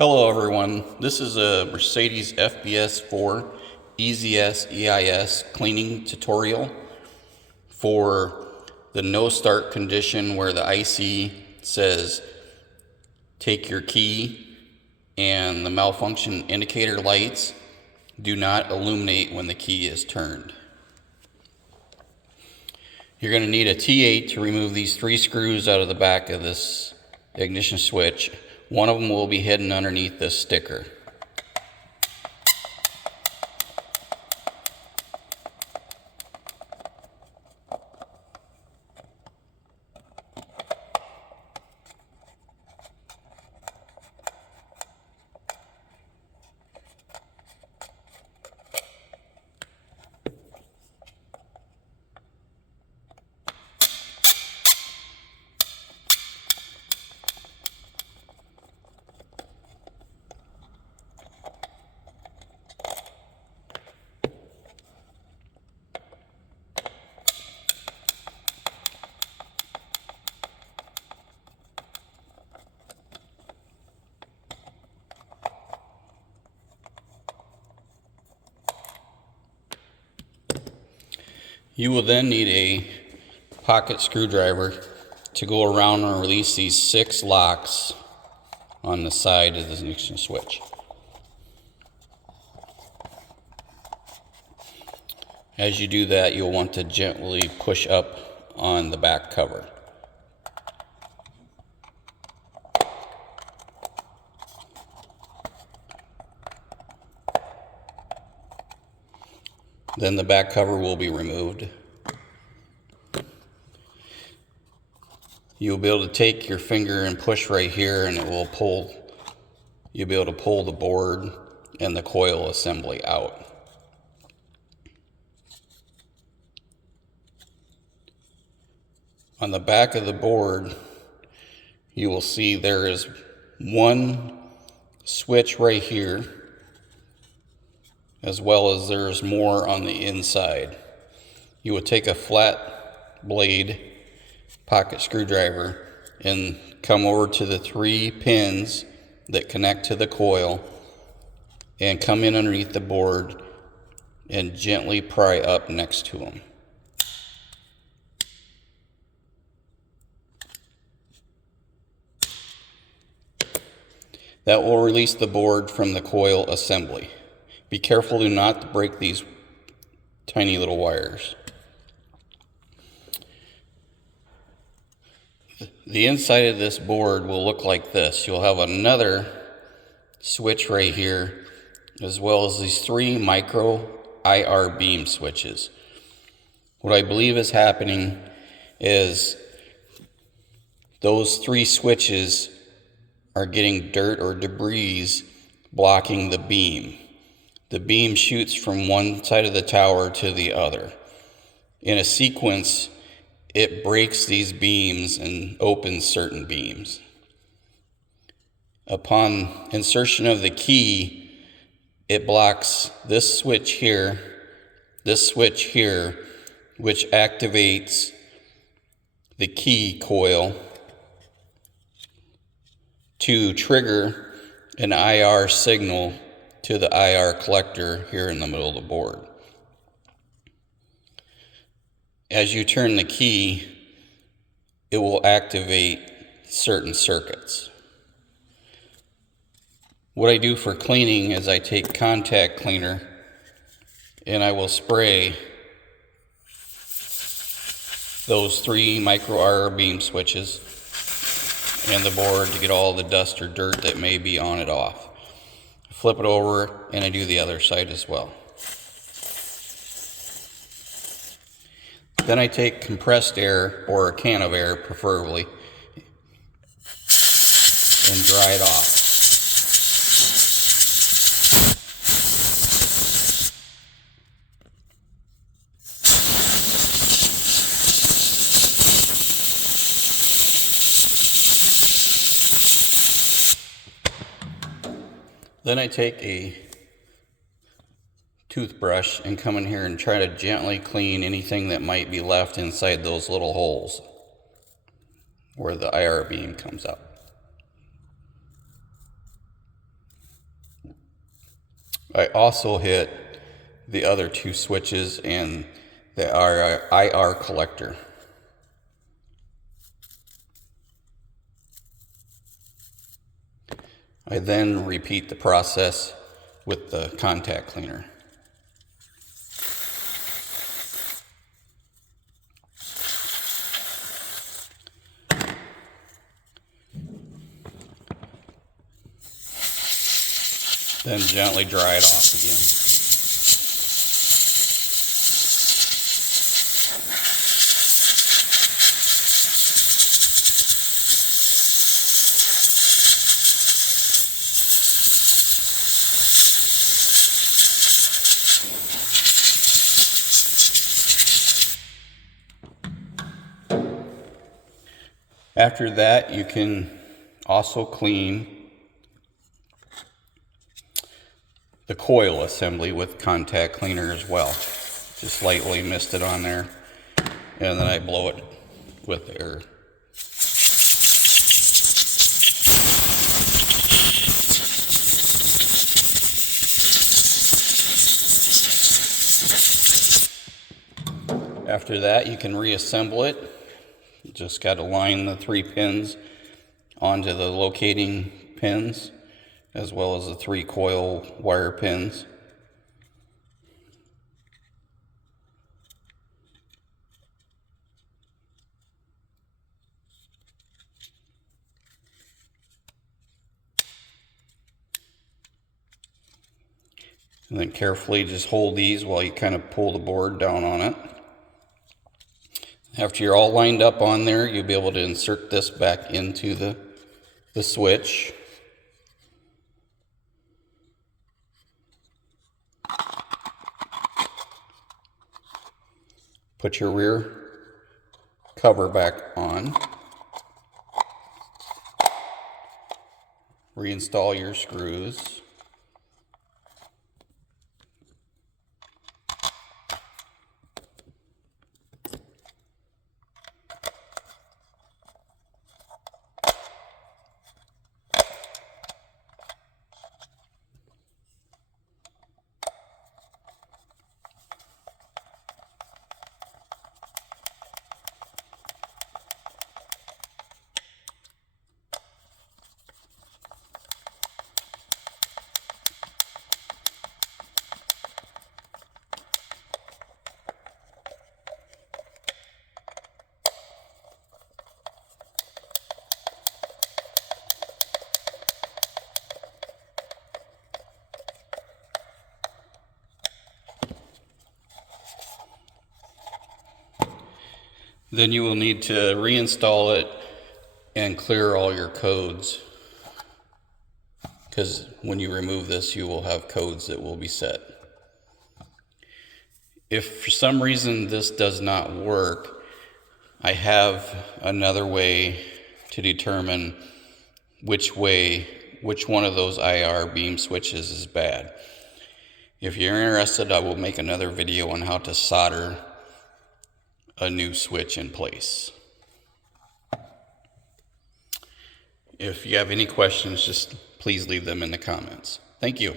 Hello everyone, this is a Mercedes FBS4 EZS EIS cleaning tutorial for the no start condition where the IC says take your key and the malfunction indicator lights do not illuminate when the key is turned. You're going to need a T8 to remove these 3 screws out of the back of this ignition switch. One of them will be hidden underneath this sticker. You will then need a pocket screwdriver to go around and release these 6 locks on the side of the ignition switch. As you do that, you'll want to gently push up on the back cover. Then the back cover will be removed. You'll be able to take your finger and push right here and it will pull, you'll be able to pull the board and the coil assembly out. On the back of the board, you will see there is one switch right here, as well as there's more on the inside. You would take a flat blade pocket screwdriver and come over to the 3 pins that connect to the coil and come in underneath the board and gently pry up next to them. That will release the board from the coil assembly. Be careful not to break these tiny little wires. The inside of this board will look like this. You'll have another switch right here, as well as these 3 micro IR beam switches. What I believe is happening is those 3 switches are getting dirt or debris blocking the beam. The beam shoots from one side of the tower to the other. In a sequence, it breaks these beams and opens certain beams. Upon insertion of the key, it blocks this switch here, which activates the key coil to trigger an IR signal to the IR collector here in the middle of the board. As you turn the key, it will activate certain circuits. What I do for cleaning is I take contact cleaner and I will spray those 3 micro IR beam switches and the board to get all the dust or dirt that may be on it off. Flip it over and I do the other side as well. Then I take compressed air, or a can of air preferably, and dry it off. Then I take a toothbrush and come in here and try to gently clean anything that might be left inside those little holes where the IR beam comes up. I also hit the other two switches and the IR collector. I then repeat the process with the contact cleaner. Then gently dry it off again. After that, you can also clean the coil assembly with contact cleaner as well. Just lightly mist it on there, and then I blow it with air. After that, you can reassemble it. You just got to line the 3 pins onto the locating pins, as well as the 3 coil wire pins. And then carefully just hold these while you kind of pull the board down on it. After you're all lined up on there, you'll be able to insert this back into the switch. Put your rear cover back on. Reinstall your screws. Then you will need to reinstall it and clear all your codes, because when you remove this, you will have codes that will be set. If for some reason this does not work, I have another way to determine which one of those IR beam switches is bad. If you're interested, I will make another video on how to solder a new switch in place. If you have any questions, just please leave them in the comments. Thank you.